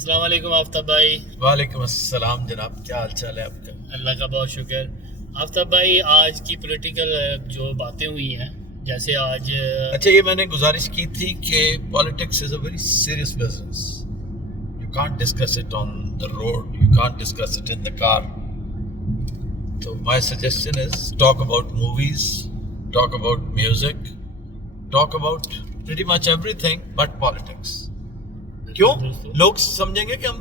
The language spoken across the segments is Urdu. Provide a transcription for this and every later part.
السلام علیکم آفتاب بھائی. وعلیکم السلام جناب، کیا حال چال ہے آپ کا؟ اللہ کا بہت شکر. آفتاب بھائی، آج کی پولیٹیکل جو باتیں ہوئی ہیں، جیسے آج اچھا، یہ میں نے گزارش کی تھی کہ politics is a very serious business. You can't discuss it on the road, you can't discuss it in the car. تو my suggestion is talk about movies, talk about music, talk about pretty much everything but politics. کیوں؟ لوگ سمجھیں گے کہ ہم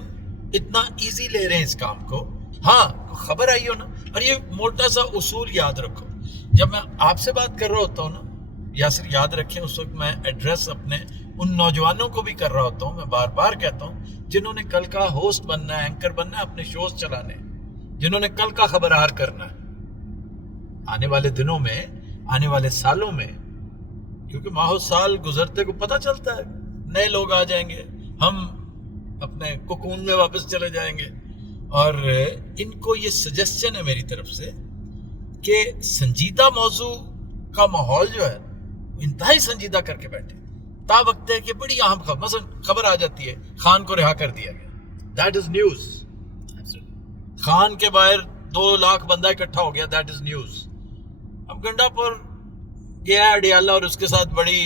اتنا ایزی لے رہے ہیں اس کام کو. ہاں، خبر آئی ہو نا. اور یہ موٹا سا اصول یاد رکھو، جب میں آپ سے بات کر رہا ہوتا ہوں نا، یا صرف یاد رکھیں اس وقت میں ایڈریس اپنے ان نوجوانوں کو بھی کر رہا ہوتا ہوں. میں بار بار کہتا ہوں، جنہوں نے کل کا ہوسٹ بننا ہے، اینکر بننا ہے، اپنے شوز چلانے، جنہوں نے کل کا خبرار کرنا ہے آنے والے دنوں میں، آنے والے سالوں میں. کیونکہ ماہ و سال گزرتے کو پتہ چلتا ہے، نئے لوگ آ جائیں گے، ہم اپنے کوکون میں واپس چلے جائیں گے. اور ان کو یہ سجیسشن ہے میری طرف سے کہ سنجیدہ موضوع کا ماحول جو ہے انتہائی سنجیدہ کر کے بیٹھے. تا وقت ہے کہ بڑی اہم خبر، مثلا خبر آ جاتی ہے خان کو رہا کر دیا گیا، دیٹ از نیوز. خان کے باہر 2 لاکھ بندہ اکٹھا ہو گیا، دیٹ از نیوز. اب گنڈا پر گیا اڈیالہ اور اس کے ساتھ بڑی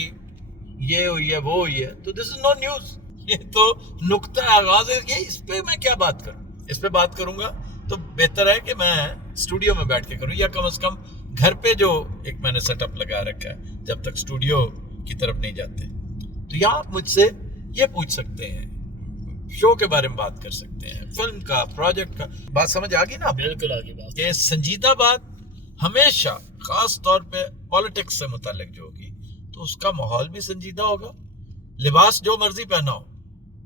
یہ ہوئی ہے، وہ ہوئی ہے، تو دس از نو نیوز. یہ تو نقطہ آغاز ہے. یہ اس پہ میں کیا بات کروں؟ اس پہ بات کروں گا تو بہتر ہے کہ میں اسٹوڈیو میں بیٹھ کے کروں، یا کم از کم گھر پہ جو ایک میں نے سیٹ اپ لگا رکھا ہے جب تک اسٹوڈیو کی طرف نہیں جاتے. تو یا آپ مجھ سے یہ پوچھ سکتے ہیں، شو کے بارے میں بات کر سکتے ہیں، فلم کا، پروجیکٹ کا. بات سمجھ آ گئی نا؟ بالکل آگے بات. کہ سنجیدہ بات ہمیشہ خاص طور پہ پالیٹکس سے متعلق جو ہوگی تو اس کا ماحول بھی سنجیدہ ہوگا. لباس جو مرضی پہنا ہو،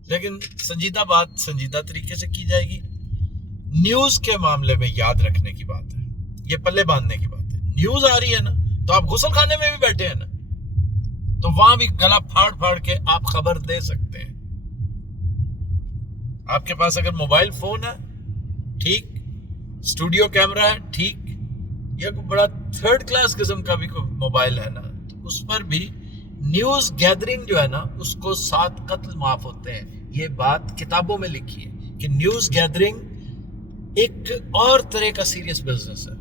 لیکن سنجیدہ بات سنجیدہ طریقے سے کی جائے گی. نیوز کے معاملے میں یاد رکھنے کی بات ہے، یہ پلے باندھنے کی بات ہے. نیوز آ رہی ہے نا، تو آپ غسل خانے میں بھی بیٹھے ہیں نا، تو وہاں بھی گلا پھاڑ پھاڑ کے آپ خبر دے سکتے ہیں. آپ کے پاس اگر موبائل فون ہے ٹھیک، اسٹوڈیو کیمرہ ہے ٹھیک، یا کوئی بڑا 3rd کلاس قسم کا بھی کوئی موبائل ہے نا، تو اس پر بھی نیوز گیدرنگ جو ہے نا، اس کو 7 قتل معاف ہوتے ہیں. یہ بات کتابوں میں لکھی ہے کہ نیوز گیدرنگ ایک اور طرح کا سیریس بزنس ہے.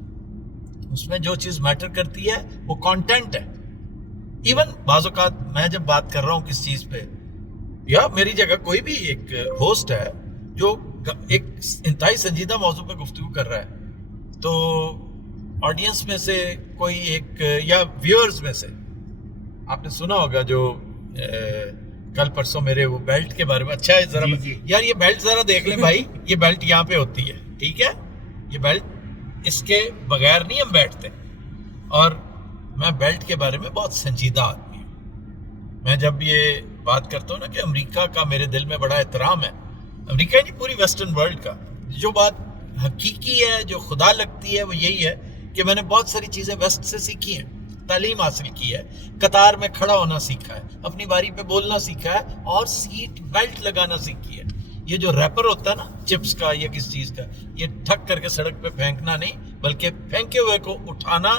اس میں جو چیز میٹر کرتی ہے وہ کانٹینٹ ہے. ایون بعض اوقات میں جب بات کر رہا ہوں کس چیز پہ، یا میری جگہ کوئی بھی ایک ہوسٹ ہے جو ایک انتہائی سنجیدہ موضوع پہ گفتگو کر رہا ہے، تو آڈینس میں سے کوئی ایک، یا ویورز میں سے آپ نے سنا ہوگا جو کل پرسوں میرے وہ بیلٹ کے بارے میں، اچھا ہے ذرا یار یہ بیلٹ ذرا دیکھ لیں بھائی، یہ بیلٹ یہاں پہ ہوتی ہے ٹھیک ہے، یہ بیلٹ اس کے بغیر نہیں ہم بیٹھتے. اور میں بیلٹ کے بارے میں بہت سنجیدہ آدمی ہوں. میں جب یہ بات کرتا ہوں نا کہ امریکہ کا میرے دل میں بڑا احترام ہے، امریکہ نہیں پوری ویسٹرن ورلڈ کا. جو بات حقیقی ہے، جو خدا لگتی ہے، وہ یہی ہے کہ میں نے بہت ساری چیزیں ویسٹ سے سیکھی ہیں، تعلیم حاصل کی ہے، قطار میں کھڑا ہونا سیکھا ہے، اپنی باری پہ بولنا سیکھا ہے، اور سیٹ بیلٹ لگانا سیکھی ہے. یہ جو ریپر ہوتا ہے نا چپس کا یا کس چیز کا، یہ ٹھک کر کے سڑک پہ پھینکنا نہیں، بلکہ پھینکے ہوئے کو اٹھانا،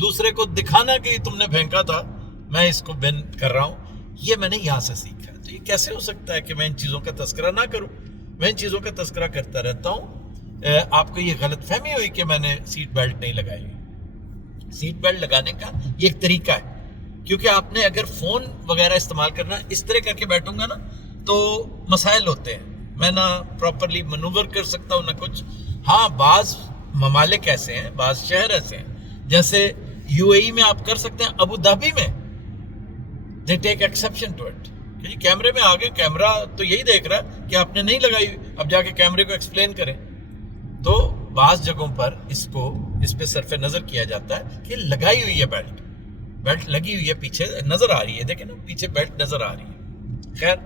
دوسرے کو دکھانا کہ تم نے پھینکا تھا، میں اس کو بین کر رہا ہوں. یہ میں نے یہاں سے سیکھا ہے. تو یہ کیسے ہو سکتا ہے کہ میں ان چیزوں کا تذکرہ نہ کروں؟ میں ان چیزوں کا تذکرہ کرتا رہتا ہوں. آپ کو یہ غلط فہمی ہوئی کہ میں نے سیٹ بیلٹ نہیں لگائی. سیٹ بیلٹ لگانے کا یہ ایک طریقہ ہے، کیونکہ آپ نے اگر فون وغیرہ استعمال کرنا اس طرح کر کے بیٹھوں گا نا تو مسائل ہوتے ہیں. میں نہ پراپرلی منور کر سکتا ہوں نہ کچھ. ہاں، بعض ممالک ایسے ہیں، بعض شہر ایسے ہیں، جیسے UAE میں آپ کر سکتے ہیں، ابو دھابی میں they take exception to it کہ کیمرے میں آگے، کیمرہ تو یہی دیکھ رہا ہے کہ آپ نے نہیں لگائی، اب جا کے کیمرے کو ایکسپلین کریں. تو بعض جگہوں پر اس پہ صرف نظر کیا جاتا ہے کہ لگائی ہوئی ہے بیلٹ لگی ہوئی ہے، پیچھے نظر آ رہی ہے، دیکھیں نا پیچھے بیلٹ نظر آ رہی ہے. خیر،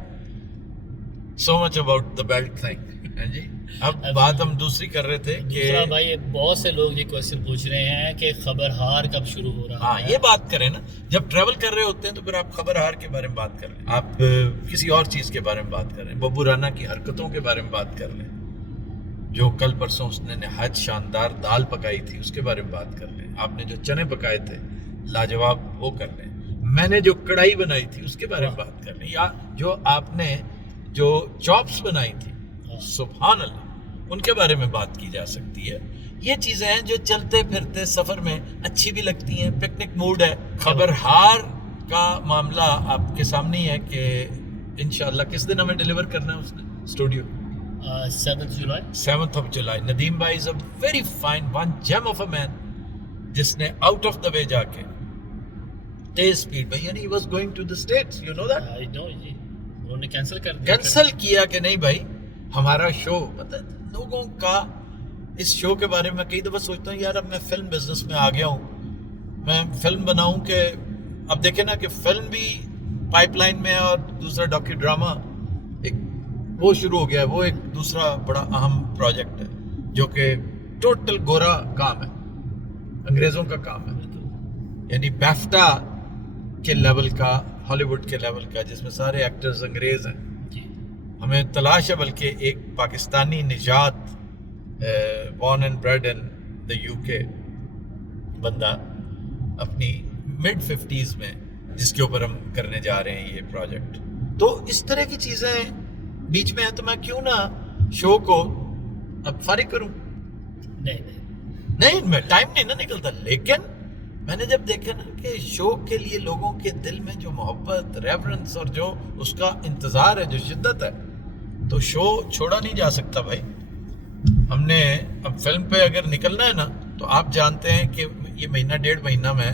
so much about the belt thing. جی، اب بات ہم دوسری کر رہے تھے کہ بھائی بہت سے لوگ یہ کوشچن پوچھ رہے ہیں کہ خبرہار کب شروع ہو رہا ہے. ہاں، یہ بات کریں نا، جب ٹریول کر رہے ہوتے ہیں تو پھر آپ خبرہار کے بارے میں بات کر لیں، آپ کسی اور چیز کے بارے میں بات کر لیں، ببو رانا کی حرکتوں کے بارے میں بات کر لیں، جو کل پرسوں اس نے نہایت شاندار دال پکائی تھی اس کے بارے میں بات کر لیں، آپ نے جو چنے پکائے تھے لاجواب وہ کر لیں، میں نے جو کڑھائی بنائی تھی اس کے بارے میں بات کر لیں، یا جو آپ نے جو چاپس بنائی تھی سبحان اللہ، ان کے بارے میں بات کی جا سکتی ہے. یہ چیزیں ہیں جو چلتے پھرتے سفر میں اچھی بھی لگتی ہیں. پکنک موڈ ہے. خبرہار کا معاملہ آپ کے سامنے ہی ہے کہ انشاءاللہ کس دن ہمیں ڈیلیور کرنا ہے اس نے studio? 7th of July. Nadeem بھائی is a very fine one gem of a man جس نے آؤٹ آف دا وے جا کے تیز سپیڈ میں، یعنی he was going to the States, you know that? انہوں نے کینسل کر دیا. کینسل کیا کہ نہیں بھائی ہمارا شو، مطلب لوگوں کا اس شو کے بارے میں کئی دفعہ سوچتا ہوں یار اب میں فلم بزنس میں آ گیا ہوں، میں فلم بناؤں کہ اب دیکھیں نا کہ فلم بھی پائپ لائن میں ہے اور دوسرا ڈاکیو ڈراما ایک وہ شروع ہو گیا ہے. وہ ایک دوسرا بڑا اہم پروجیکٹ ہے جو کہ ٹوٹل گورا کام ہے، انگریزوں کا کام ہے، یعنی بیفٹا کے لیول کا، ہالی ووڈ کے لیول کا، جس میں سارے ایکٹرز انگریز ہیں. ہمیں تلاش ہے بلکہ ایک پاکستانی نژاد born and bred in the UK بندہ اپنی mid 50s میں، جس کے اوپر ہم کرنے جا رہے ہیں یہ پروجیکٹ. تو اس طرح کی چیزیں بیچ میں ہیں تو میں کیوں نہ شو کو اب فارغ کروں؟ نہیں میں ٹائم نہیں نہ نکلتا. لیکن میں نے جب دیکھا نا کہ شو کے لیے لوگوں کے دل میں جو محبت، ریفرنس اور جو اس کا انتظار ہے، جو شدت ہے، تو شو چھوڑا نہیں جا سکتا بھائی. ہم نے اب فلم پہ اگر نکلنا ہے نا تو آپ جانتے ہیں کہ یہ مہینہ 1.5 مہینہ میں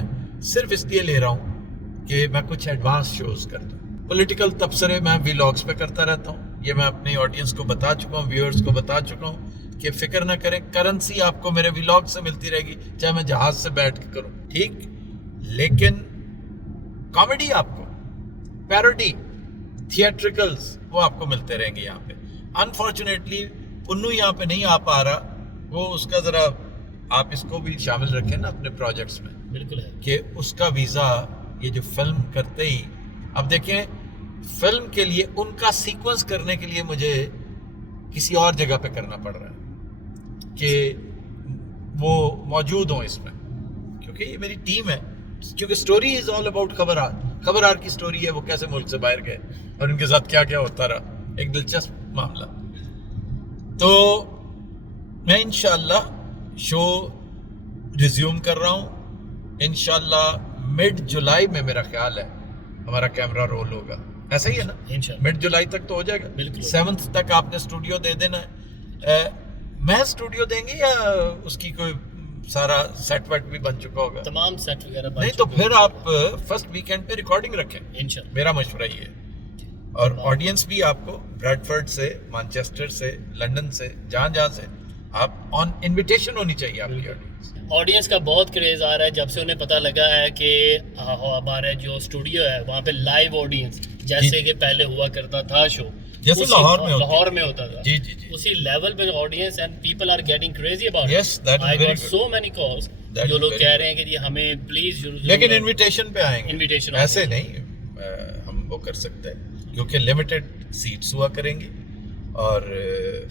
صرف اس لیے لے رہا ہوں کہ میں کچھ ایڈوانس شوز کر دوں. پولیٹیکل تبصرے میں ویلاگز پہ کرتا رہتا ہوں. یہ میں اپنی آڈینس کو بتا چکا ہوں، ویورز کو بتا چکا ہوں کہ فکر نہ کریں، کرنسی آپ کو میرے ویلاگ سے ملتی رہے گی چاہے میں جہاز سے بیٹھ کے کروں، ٹھیک. لیکن کامیڈی آپ کو، پیروڈی، تھیٹریکلز وہ آپ کو ملتے رہیں گے یہاں پہ. انفارچونیٹلی پنو یہاں پہ نہیں آ پا رہا، وہ اس کا ذرا آپ اس کو بھی شامل رکھیں نا اپنے پروجیکٹس میں. بالکل ہے کہ اس کا ویزا یہ جو فلم کرتے ہی، اب دیکھیں فلم کے لیے ان کا سیکوینس کرنے کے لیے مجھے کسی اور جگہ پہ کرنا پڑ رہا ہے کہ وہ موجود ہوں اس میں، کیونکہ یہ میری ٹیم ہے. کیونکہ سٹوری از آل اباؤٹ خبرار کی سٹوری ہے، وہ کیسے ملک سے باہر گئے اور ان کے ساتھ کیا کیا ہوتا رہا، ایک دلچسپ معاملہ. تو میں انشاءاللہ شو ریزیوم کر رہا ہوں. انشاءاللہ mid جولائی میں میرا خیال ہے ہمارا کیمرہ رول ہوگا. ایسا ہی ہے نا؟ mid جولائی تک تو ہو جائے گا. 7th تک آپ نے اسٹوڈیو دے دینا ہے. میں اسٹوڈیو دیں گے یا اس کی کوئی سارا سیٹ ویٹ بھی بن چکا ہوگا؟ تمام سیٹ وغیرہ نہیں تو پھر آپ فرسٹ ویکینڈ پہ ریکارڈنگ رکھیں. میرا مشورہ یہ ہے. اور آڈینس بھی آپ کو بریڈفرڈ سے، مانچسٹر سے، لنڈن سے، جہاں سے آپ آن انویٹیشن ہونی چاہیے آپ کی آڈینس کا بہت کریز آ رہا ہے. جب سے انہیں پتہ لگا ہے کہ ہمارا جو اسٹوڈیو ہے وہاں پہ لائیو آڈینس جیسے کہ پہلے ہوا کرتا تھا شو، جیسے لاہور میں ہوتا تھا، جی اسی لیول پہ audience and people are getting crazy about it. I got so many calls جو لوگ کہہ رہے ہیں کہ جی ہمیں پلیز. لیکن انویٹیشن پہ آئیں گے، انویٹیشن ایسے نہیں ہم وہ کر سکتے ہیں کیونکہ لمیٹڈ سیٹس ہوا کریں گی اور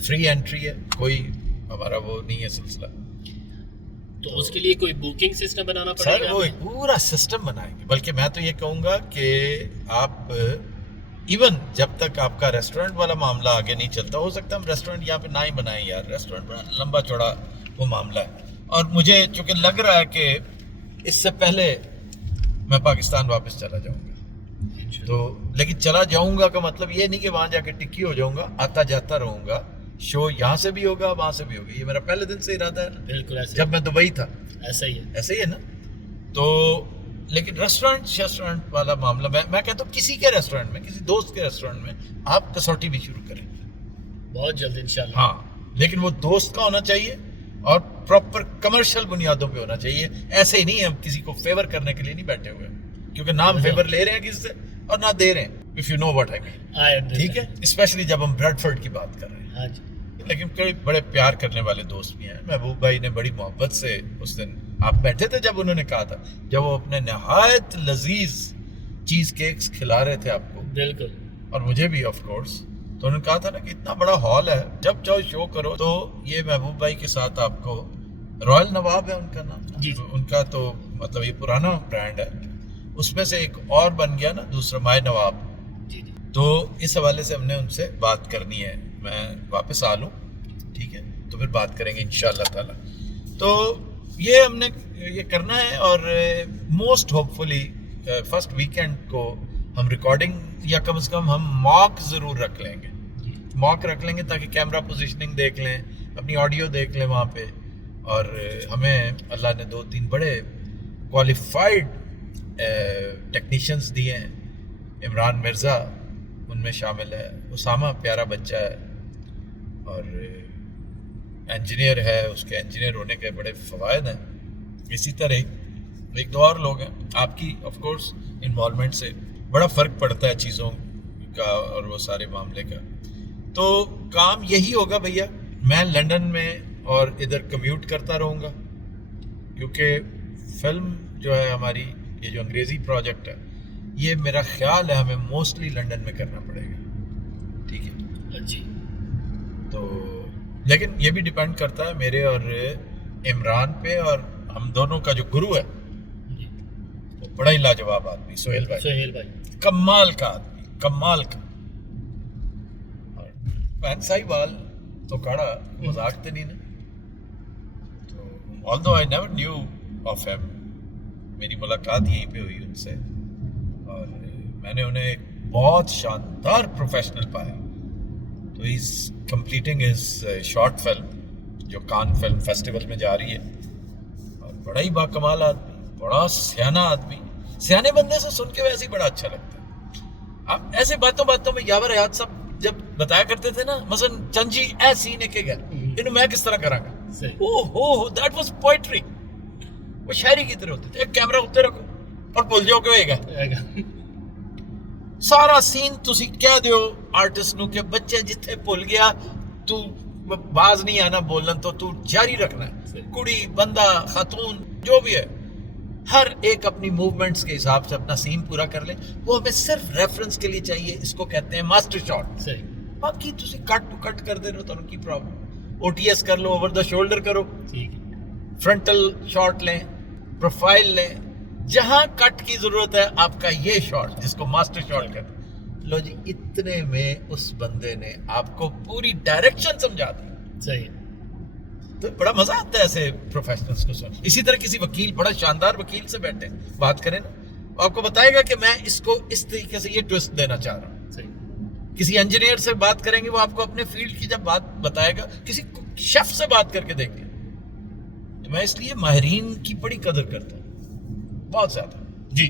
فری انٹری ہے، کوئی ہمارا وہ نہیں ہے سلسلہ. تو اس کے لیے کوئی بکنگ سسٹم بنانا پڑے گا؟ سر وہ ایک پورا سسٹم بنائیں گے. بلکہ میں تو یہ کہوں گا کہ آپ ایون جب تک آپ کا ریسٹورنٹ والا معاملہ آگے نہیں چلتا، ہو سکتا ہے ہم ریسٹورنٹ یہاں پہ نہ ہی بنائیں یار. ریسٹورنٹ بڑا لمبا چوڑا وہ معاملہ ہے اور مجھے چونکہ لگ رہا ہے کہ اس سے پہلے میں پاکستان واپس چلا جاؤں گا. تو لیکن چلا جاؤں گا کا مطلب یہ نہیں کہ وہاں جا کے ٹکی ہو جاؤں گا، آتا جاتا رہوں گا. شو یہاں سے بھی ہوگا، وہاں سے بھی ہوگا. یہ میرا پہلے دن سے ارادہ ہے نا. بالکل جب میں دبئی تھا ایسا ہی ہے نا. تو لیکن ریسٹورنٹ والا معاملہ میں کہتا ہوں کسی کے ریسٹورنٹ میں، کسی دوست کے ریسٹورنٹ میں آپ کسوٹی بھی شروع کریں بہت جلد انشاءاللہ. ہاں لیکن وہ دوست کا ہونا چاہیے اور پراپر کمرشل بنیادوں پہ ہونا چاہیے. ایسے ہی نہیں ہم کسی کو فیور کرنے کے لیے نہیں بیٹھے ہوئے، کیونکہ نہ ہم فیور لے رہے ہیں کسی سے اور نہ دے رہے ہیں. If you know what I mean. ٹھیک ہے، اسپیشلی جب ہم بریڈفرڈ کی بات کر رہے ہیں. ہاں جی. لیکن کئی بڑے پیار کرنے والے دوست بھی ہیں. محبوب بھائی نے بڑی محبت سے اس دن آپ بیٹھے تھے جب انہوں نے کہا تھا، جب وہ اپنے نہایت لذیذ چیز کیکس کھلا رہے تھے آپ کو، بالکل، اور مجھے بھی آف کورس، تو انہوں نے کہا تھا نا کہ اتنا بڑا ہال ہے، جب چاہو شو کرو. تو یہ محبوب بھائی کے ساتھ آپ کو رائل نواب ہے ان کا نام جی. ان کا تو مطلب یہ پرانا برانڈ ہے، اس میں سے ایک اور بن گیا نا دوسرا مائے نواب. جی. تو اس حوالے سے ہم نے ان سے بات کرنی ہے. میں واپس آ لوں, ٹھیک ہے, تو پھر بات کریں گے انشاءاللہ تعالیٰ. تو یہ ہم نے یہ کرنا ہے, اور موسٹ ہوپ فلی فرسٹ ویکینڈ کو ہم ریکارڈنگ یا کم از کم ہم ماک ضرور رکھ لیں گے, ماک رکھ لیں گے تاکہ کیمرہ پوزیشننگ دیکھ لیں, اپنی آڈیو دیکھ لیں وہاں پہ. اور ہمیں اللہ نے 2-3 بڑے کوالیفائڈ ٹیکنیشینس دیے ہیں. عمران مرزا ان میں شامل ہے, اسامہ پیارا بچہ ہے اور انجینئر ہے, اس کے انجینئر ہونے کے بڑے فوائد ہیں. اسی طرح ایک دو اور لوگ ہیں. آپ کی آف کورس انوالومنٹ سے بڑا فرق پڑتا ہے چیزوں کا اور وہ سارے معاملے کا. تو کام یہی ہوگا بھیا, میں لنڈن میں اور ادھر کمیوٹ کرتا رہوں گا, کیونکہ فلم جو ہے ہماری, یہ جو انگریزی پروجیکٹ ہے, یہ میرا خیال ہے ہمیں موسٹلی لنڈن میں کرنا پڑے گا, ٹھیک ہے جی. تو لیکن یہ بھی ڈیپینڈ کرتا ہے میرے اور عمران پہ, اور ہم دونوں کا جو گرو ہے وہ بڑا ہی لاجواب آدمی سہیل بھائی, کمال کا آدمی, کمال کا. اور پین سائی بال تو کاڑا مذاق تے نہیں نا. تو although I never knew of him, میری ملاقات یہیں پہ ہوئی ان سے, اور میں نے انہیں ایک بہت شاندار پروفیشنل پایا. تو he is completing his short film جو کان فلم فیسٹیول میں جا رہی ہے, اور بڑا ہی باکمال آدمی, بڑا سیانا آدمی. سیانے بندے سے سن کے ویسے ہی بڑا اچھا لگتا ہے. اب ایسے باتوں میں یاور حیات صاحب جب بتایا کرتے تھے نا, مثلا چنجی اے سینے کے گھر انہوں میں کس طرح کراں گا, اوہ ہو دیٹ واز پوئٹری. وہ شاعری کی طرح ہوتے تھے, ایک کیمرہ اتنے رکھو اور بھول جاؤ کہ ہوئے گا سارا سین. تسی کہہ دیو آرٹسٹ نو کہ بچے جتھے بھول گیا تو باز نہیں آنا بولن, تو جاری رکھنا ہے. کڑی بندہ خاتون جو بھی ہے, ہر ایک اپنی موومنٹس کے حساب سے اپنا سین پورا کر لیں. وہ ہمیں صرف ریفرنس کے لیے چاہیے, اس کو کہتے ہیں ماسٹر شاٹ. باقی تسی کٹ ٹو کٹ کر دے رہو تو ان کی پرابلم. او ٹی ایس کر لو, اوور دا شولڈر کرو, فرنٹل شاٹ لیں, پروفائل لیں, جہاں کٹ کی ضرورت ہے آپ کا یہ شاٹ جس کو ماسٹر شاٹ کہتے ہیں. لو جی, اتنے میں اس بندے نے آپ کو پوری ڈائریکشن سمجھا دی. صحیح. تو بڑا مزہ آتا ہے ایسے پروفیشنلز کو سن. اسی طرح کسی وکیل, بڑا شاندار وکیل سے بیٹھے بات کریں نا, آپ کو بتائے گا کہ میں اس کو اس طریقے سے یہ ٹوسٹ دینا چاہ رہا ہوں. کسی انجینئر سے بات کریں گے, وہ آپ کو اپنے فیلڈ کی جب بات بتائے گا. کسی شیف سے بات کر کے دیکھ لیں. تو میں اس لیے ماہرین کی بڑی قدر کرتا ہوں, بہت زیادہ. جی,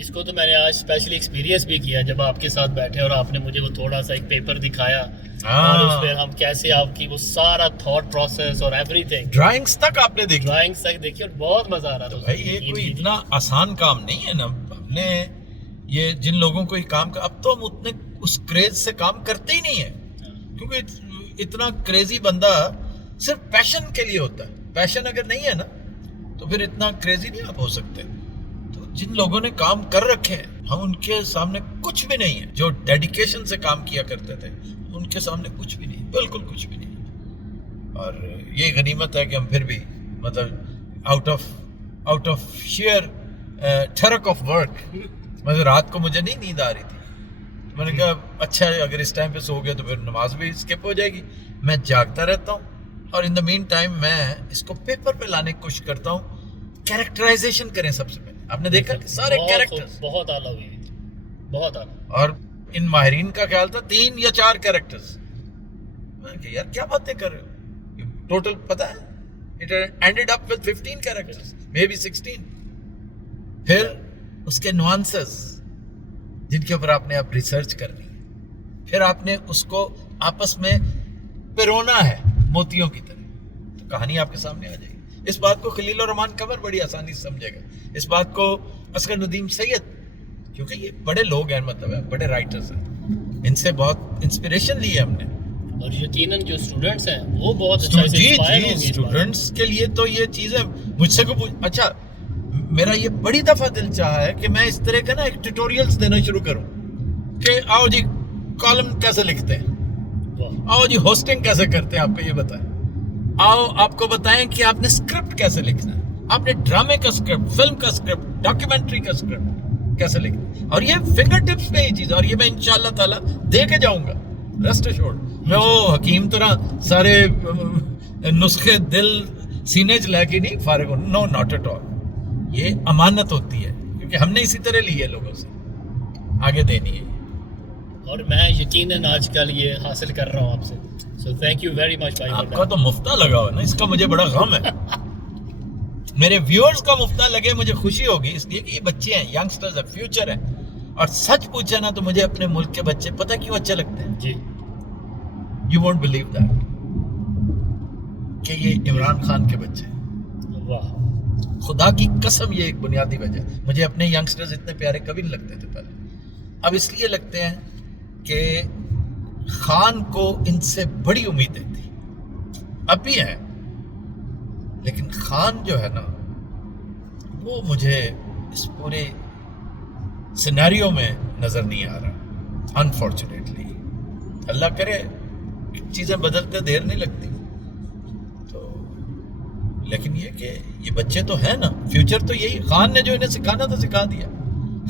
اس کو تو میں نے آج اسپیشلی ایکسپیرینس بھی کیا جب آپ کے ساتھ بیٹھے اور آپ نے مجھے وہ تھوڑا سا ایک پیپر دکھایا, اور اس پہ ہم کیسے آپ کی وہ سارا تھاٹ پروسیس اور ایوری تھنگ, ڈرائنگس تک آپ نے دیکھی, ڈرائنگس تک دیکھی, اور بہت مزہ آ رہا تھا. بھائی یہ کوئی اتنا آسان کام نہیں ہے نا. ہم نے یہ جن لوگوں کو یہ کام کر, اب تو ہم اتنے اس کریز سے کام کرتے ہی نہیں ہیں, کیونکہ اتنا کریزی بندہ صرف پیشن کے لیے ہوتا ہے. پیشن اگر نہیں ہے نا تو پھر اتنا کریزی نہیں آپ ہو سکتے. تو جن لوگوں نے کام کر رکھے ہیں, ہم ان کے سامنے کچھ بھی نہیں ہے. جو ڈیڈیکیشن سے کام کیا کرتے تھے ان کے سامنے کچھ بھی نہیں, بالکل کچھ بھی نہیں. اور یہ غنیمت ہے کہ ہم پھر بھی مطلب آؤٹ آف شیئر ٹھرک آف ورک, مطلب رات کو مجھے نہیں نیند آ رہی تھی. میں نے کہا اچھا اگر اس ٹائم پہ سو گیا تو پھر نماز بھی اسکپ ہو جائے گی. میں جاگتا رہتا ہوں, اور ان دا مین ٹائم میں اس کو پیپر پہ لانے کی کوشش کرتا ہوں. کیریکٹرائزیشن کریں سب سے پہلے. آپ نے دیکھا کہ سارے کیریکٹرز بہت اعلیٰ ہوئی, بہت اعلیٰ. اور ان ماہرین کا خیال تھا 3 یا 4 کیریکٹرز. میں نے کہا یار کیا باتیں کر رہے ہو, ٹوٹل پتہ ہے it ended up with 15 characters, may be 16. پھر اس کے نوانسز جن کے اوپر آپ نے اب ریسرچ کرنی ہے, پھر آپ نے اس کو آپس میں پیرونا ہے موتیوں کی طرح, تو کہانی آپ کے سامنے آ جائے گی. اس بات کو خلیل الرحمان قمر بڑی آسانی سے سمجھے گا. اس بات کو اصغر ندیم سید, کیونکہ یہ بڑے لوگ ہیں, مطلب ہے بڑے رائٹرز ہیں, ان سے بہت انسپریشن لی ہے ہم نے. اور یقیناً جو اسٹوڈنٹس ہیں وہ بہت اچھا سے انسپائر ہوں گے. اسٹوڈنٹس کے لیے تو یہ چیزیں مجھ سے کو اچھا, میرا یہ بڑی دفعہ دل چاہا ہے کہ میں اس طرح کا نا ایک ٹیوٹوریلز دینا شروع کروں کہ آؤ جی کالم کیسے لکھتے ہیں, آؤ جی ہوسٹنگ کیسے کرتے ہیں, آپ کو یہ بتائیں. آؤ آپ کو بتائیں کہ آپ نے اسکرپٹ کیسے لکھنا ہے, آپ نے ڈرامے کا اسکرپٹ, فلم کا اسکرپٹ, ڈاکیومنٹری کا اسکرپٹ کیسے لکھنا ہے. اور یہ فنگر ٹپس پہ یہ چیز, اور یہ میں انشاءاللہ تعالیٰ دے کے جاؤں گا, ریسٹ ایشورڈ. میں وہ حکیم طرح سارے نسخے دل سینے چ لے کے نہیں فارغ ہو. نو ناٹ ایٹ آل. یہ امانت ہوتی ہے کیونکہ ہم نے اسی طرح لی ہے لوگوں سے, آگے دینی ہے. اور میں یقیناً آج کل یہ حاصل کر رہا ہوں آپ سے. سو تھینک یو ویری مچ بھائی. آپ کا تو مفتہ لگا ہوا نا, اس کا مجھے بڑا غم ہے. میرے ویورز کا مفتہ لگے مجھے خوشی ہوگی, اس لیے کہ یہ بچے ہیں, ینگسٹرز ہیں, فیوچر ہیں. اور سچ پوچھے نا تو مجھے اپنے ملک کے بچے پتہ کیوں اچھے لگتے ہیں. جی یو وونٹ بلیو دیٹ کہ یہ عمران خان کے بچے ہیں. واہ, خدا کی قسم یہ ایک بنیادی وجہ ہے. مجھے اپنے ینگسٹرز اتنے پیارے کبھی نہیں لگتے تھے پہلے, اب اس لیے لگتے ہیں کہ خان کو ان سے بڑی امیدیں تھی, اب بھی ہیں, لیکن خان جو ہے نا وہ مجھے اس پورے سینیریو میں نظر نہیں آ رہا, انفارچونیٹلی. اللہ کرے چیزیں بدلتے دیر نہیں لگتی تو, لیکن یہ کہ یہ بچے تو ہیں نا, فیوچر تو یہی. خان نے جو انہیں سکھانا تھا سکھا دیا,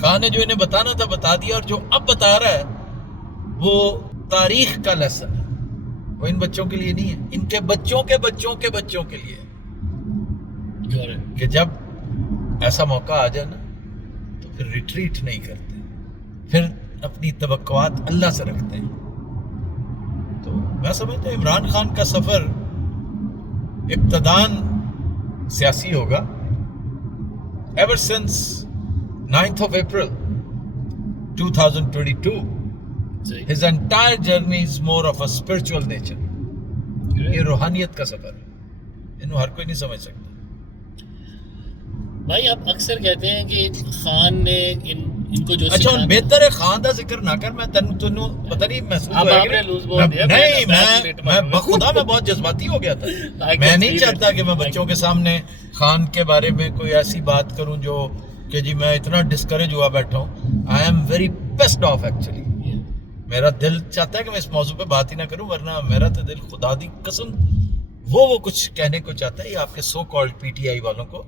خان نے جو انہیں بتانا تھا بتا دیا, اور جو اب بتا رہا ہے وہ تاریخ کا لیسن ہے, وہ ان بچوں کے لیے نہیں ہے, ان کے بچوں کے بچوں کے بچوں کے لیے, کہ جب ایسا موقع آ جائے نا تو پھر ریٹریٹ نہیں کرتے, پھر اپنی توقعات اللہ سے رکھتے ہیں. تو میں سمجھتا ہوں عمران خان کا سفر ابتداً سیاسی ہوگا. Ever since 9th of April 2022 his entire journey is more of a spiritual nature. یہ روحانیت کا سفر ہے, انہوں ہر کوئی نہیں سمجھ سکتا. بھائی آپ اکثر کہتے ہیں کہ خان نے ان کو جو اچھا بہتر ہے خان دا ذکر نہ کر. میں تنو پتہ نہیں محسوس ہوا کہ نہیں, میں بخدا میں بہت جذباتی ہو گیا تھا. میں نہیں چاہتا کہ میں بچوں کے سامنے خان کے بارے میں کوئی ایسی بات کروں جو کہ جی میں اتنا ڈسکریج ہوا بیٹھا ہوں. I am very pissed off actually. میرا دل چاہتا ہے کہ میں اس موضوع پہ بات ہی نہ کروں, ورنہ میرا تو دل خدا دی قسم وہ کچھ کہنے کو چاہتا ہے, یہ آپ کے so called P T I والوں کو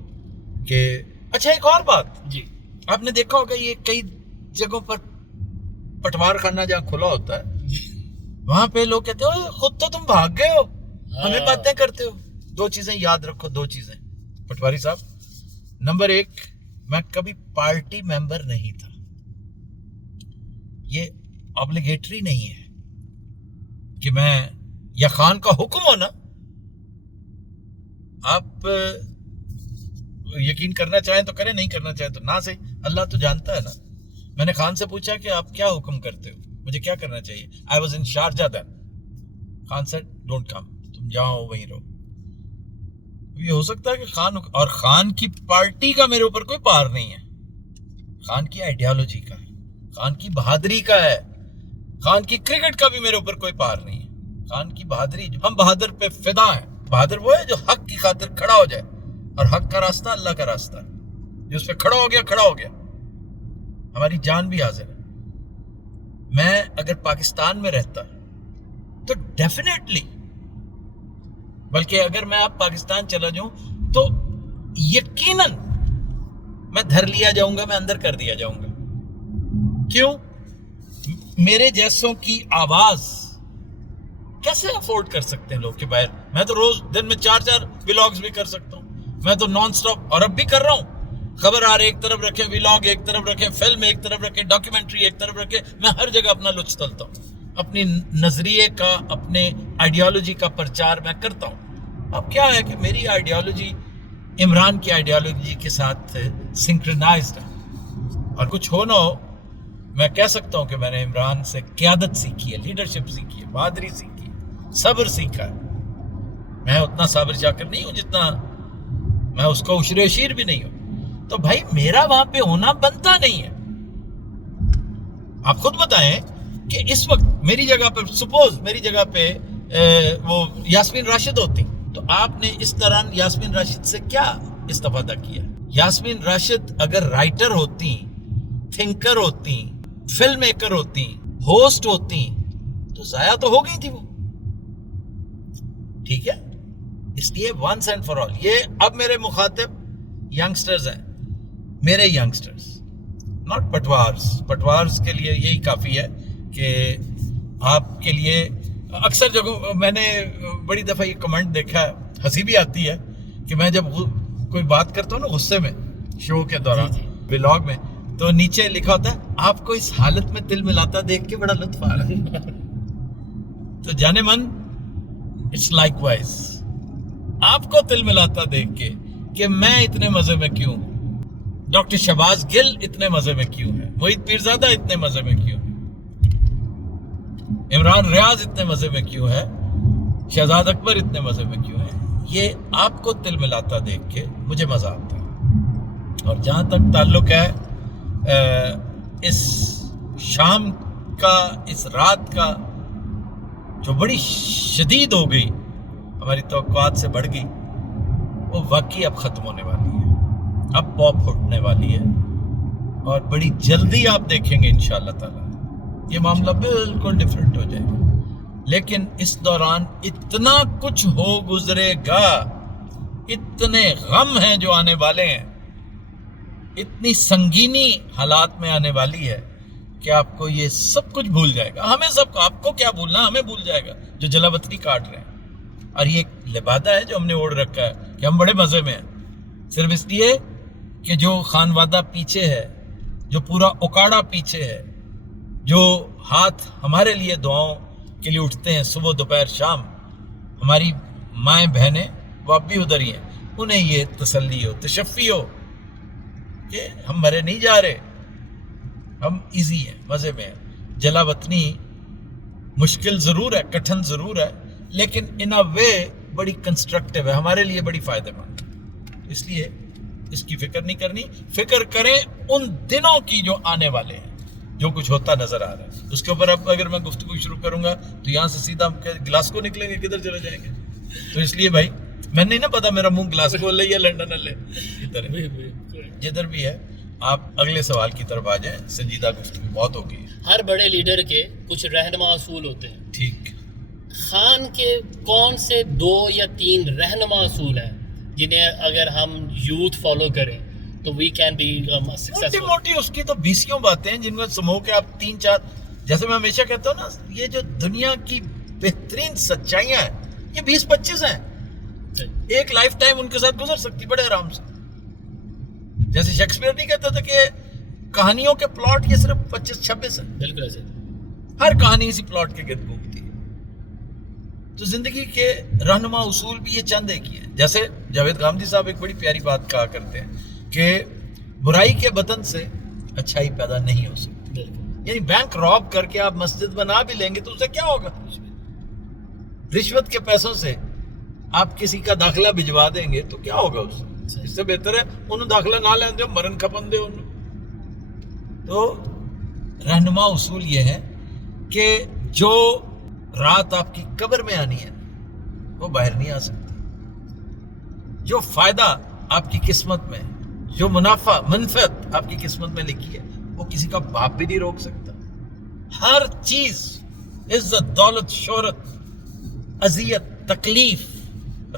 کہ. اچھا ایک اور بات, جی آپ نے دیکھا ہوگا یہ کئی جگہوں پر پٹوار خانہ جہاں کھلا ہوتا ہے وہاں پہ لوگ کہتے ہو خود تو تم بھاگ گئے ہو, ہمیں باتیں کرتے ہو. دو چیزیں یاد رکھو, دو چیزیں پٹواری صاحب. نمبر 1, میں کبھی پارٹی ممبر نہیں تھا. یہ آبلیگیٹری نہیں ہے کہ میں, یا خان کا حکم ہونا, آپ یقین کرنا چاہیں تو کریں, نہیں کرنا چاہیں تو نہ صحیح, اللہ تو جانتا ہے نا. میں نے خان سے پوچھا کہ آپ کیا حکم کرتے ہو, مجھے کیا کرنا چاہیے. I was in Sharjah then. Khan said don't come, تم جاؤ وہیں رہو. یہ ہو سکتا ہے کہ خان, اور خان کی پارٹی کا میرے اوپر کوئی پار نہیں ہے, خان کی آئیڈیالوجی کا ہے, خان کی بہادری کا ہے, خان کی کرکٹ کا بھی میرے اوپر کوئی پار نہیں ہے. خان کی بہادری, ہم بہادر پہ فدا ہیں. بہادر وہ ہے جو حق کی خاطر کھڑا ہو جائے, اور حق کا راستہ اللہ کا راستہ ہے, جو اس پہ کھڑا ہو گیا کھڑا ہو گیا. ہماری جان بھی حاضر ہے. میں اگر پاکستان میں رہتا تو ڈیفینیٹلی, بلکہ اگر میں اب پاکستان چلا جاؤں تو یقیناً میں دھر لیا جاؤں گا, میں اندر کر دیا جاؤں گا. کیوں؟ میرے جیسوں کی آواز کیسے افورڈ کر سکتے ہیں لوگ کہ باہر. میں تو روز دن میں 4 ولاگز بھی کر سکتا ہوں, میں تو نان سٹاپ, اور اب بھی کر رہا ہوں. خبر آ رہے ایک طرف رکھیں, ولاگ ایک طرف رکھیں, فلم ایک طرف رکھیں, ڈاکیومنٹری ایک طرف رکھیں. میں ہر جگہ اپنا لطف تلتا ہوں, اپنی نظریے کا, اپنے آئیڈیالوجی کا پرچار میں کرتا ہوں. اب کیا ہے کہ میری آئیڈیالوجی عمران کی آئیڈیالوجی کے ساتھ سنکرنائزڈ ہے, اور کچھ ہو نہ ہو میں کہہ سکتا ہوں کہ میں نے عمران سے قیادت سیکھی ہے, لیڈرشپ سیکھی ہے, بہادری سیکھی ہے, صبر سیکھا ہے. میں اتنا صابر شاکر نہیں ہوں جتنا میں اس کا عشر اشیر بھی نہیں ہوں. تو بھائی میرا وہاں پہ ہونا بنتا نہیں ہے. آپ خود بتائیں کہ اس وقت میری جگہ پہ, سپوز میری جگہ پہ وہ یاسمین راشد ہوتی تو آپ نے اس طرح یاسمین راشد سے کیا استفادہ کیا؟ یاسمین راشد اگر رائٹر ہوتی, تھنکر ہوتی, فلم میکر ہوتی, ہوسٹ ہوتی تو ضائع تو ہو گئی تھی وہ. ٹھیک ہے, اس لیے ونس اینڈ فار آل, یہ اب میرے مخاطب ینگسٹرز ہیں, میرے ینگسٹرز, ناٹ پٹوارز. پٹوارز کے لیے یہی کافی ہے کہ آپ کے لیے اکثر جگہوں میں نے بڑی دفعہ یہ کمنٹ دیکھا ہے, ہنسی بھی آتی ہے کہ میں جب کوئی بات کرتا ہوں نا غصے میں شو کے دوران ولاگ میں, تو نیچے لکھا ہوتا ہے آپ کو اس حالت میں تل ملاتا دیکھ کے بڑا لطف آ رہا ہے. تو جانے من اٹس لائک وائز, آپ کو تل ملاتا دیکھ کے کہ میں اتنے مزے میں کیوں, ڈاکٹر شہباز گل اتنے مزے میں کیوں ہے, موہت پیرزادہ اتنے مزے میں کیوں ہے, عمران ریاض اتنے مزے میں کیوں ہے, شہزاد اکبر اتنے مزے میں کیوں ہے, یہ آپ کو تل ملاتا دیکھ کے مجھے مزہ آتا ہے. اور جہاں تک تعلق ہے اس شام کا, اس رات کا جو بڑی شدید ہو گئی, ہماری توقعات سے بڑھ گئی, وہ واقعی اب ختم ہونے والی ہے, اب پاپ پھوٹنے والی ہے, اور بڑی جلدی آپ دیکھیں گے انشاءاللہ تعالی یہ معاملہ بالکل ڈیفرنٹ ہو جائے گا. لیکن اس دوران اتنا کچھ ہو گزرے گا, اتنے غم ہیں جو آنے والے ہیں, اتنی سنگینی حالات میں آنے والی ہے کہ آپ کو یہ سب کچھ بھول جائے گا. ہمیں سب کو, آپ کو کیا بھولنا, ہمیں بھول جائے گا جو جلا وطنی کاٹ رہے ہیں. اور یہ ایک لبادہ ہے جو ہم نے اوڑھ رکھا ہے کہ ہم بڑے مزے میں ہیں, صرف اس لیے کہ جو خانوادہ پیچھے ہے, جو پورا اکاڑا پیچھے ہے, جو ہاتھ ہمارے لیے دعاؤں کے لیے اٹھتے ہیں صبح دوپہر شام, ہماری مائیں بہنیں وہ اب بھی ادھر ہی ہیں, انہیں یہ تسلی ہو, تشفی ہو کہ ہم مرے نہیں جا رہے, ہم ایزی ہیں, مزے میں ہیں. جلا وطنی مشکل ضرور ہے, کٹھن ضرور ہے, لیکن ان اے وے بڑی کنسٹرکٹیو ہے, ہمارے لیے بڑی فائدہ مند. اس لیے اس کی فکر نہیں کرنی, فکر کریں ان دنوں کی جو آنے والے ہیں, جو کچھ ہوتا نظر آ رہا ہے. اس کے اوپر اب اگر میں گفتگو شروع کروں گا تو یہاں سے سیدھا گلاسکو نکلیں گے, کدھر چلے جائیں گے. تو اس لیے بھائی میں نہیں نا پتا میرا منہ گلاسکو لے یا لنڈن لے, جدھر بھی ہے آپ اگلے سوال کی طرف آ جائیں. سنجیدہ گفتگو بہت ہوگی. ہر بڑے لیڈر کے کچھ رہنما اصول ہوتے ہیں. ٹھیک, خان کے کون سے 2 یا 3 رہنما اصول ہیں جنہیں اگر ہم یوتھ فالو کریں تو وی کین بی سکسیسفل؟ موٹی اس کی تو 20 باتیں ہیں جن میں سمو کے آپ 3-4, جیسے میں ہمیشہ کہتا ہوں نا, یہ جو دنیا کی بہترین سچائیاں ہیں یہ 20-25 ہیں. ایک لائف ٹائم ان کے ساتھ گزر سکتی بڑے آرام سے. جیسے شیکسپیئر نہیں کہتا تھا کہ کہانیوں کے پلاٹ یہ صرف 25-26 ہیں. بالکل ایسے ہر کہانی اسی پلاٹ کے گرد گھومتی ہے. تو زندگی کے رہنما اصول بھی یہ چند ایک ہی ہیں. جیسے جاوید غامدی صاحب ایک بڑی پیاری بات کہا کرتے ہیں کہ برائی کے بدن سے اچھائی پیدا نہیں ہو سکتی. یعنی بینک راب کر کے آپ مسجد بنا بھی لیں گے تو اسے کیا ہوگا؟ رشوت کے پیسوں سے آپ کسی کا داخلہ بھجوا دیں گے تو کیا ہوگا اس سے بہتر ہے انہوں داخلہ نہ لیں دے, مرن کھپن دے انہوں. تو رہنما اصول یہ ہے کہ جو رات آپ کی قبر میں آنی ہے وہ باہر نہیں آ سکتی. جو فائدہ آپ کی قسمت میں, جو منافع منفعت آپ کی قسمت میں لکھی ہے وہ کسی کا باپ بھی نہیں روک سکتا. ہر چیز, عزت, دولت, شہرت, اذیت, تکلیف,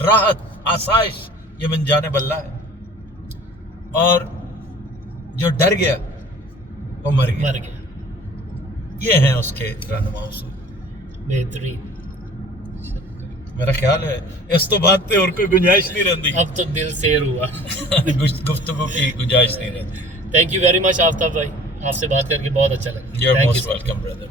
راحت, آسائش, یہ من جانب اللہ ہے. اور جو ڈر گیا وہ مر گیا. یہ ہیں اس کے رہنما اصول. بہترین. میرا خیال ہے اس تو بات پہ اور کوئی گنجائش نہیں رہتی. اب تو دل سیر ہوا. گفتگو کی گنجائش نہیں رہتی. Thank you very much Aftab بھائی, آپ سے بات کر کے بہت اچھا لگا. You are most welcome Brother.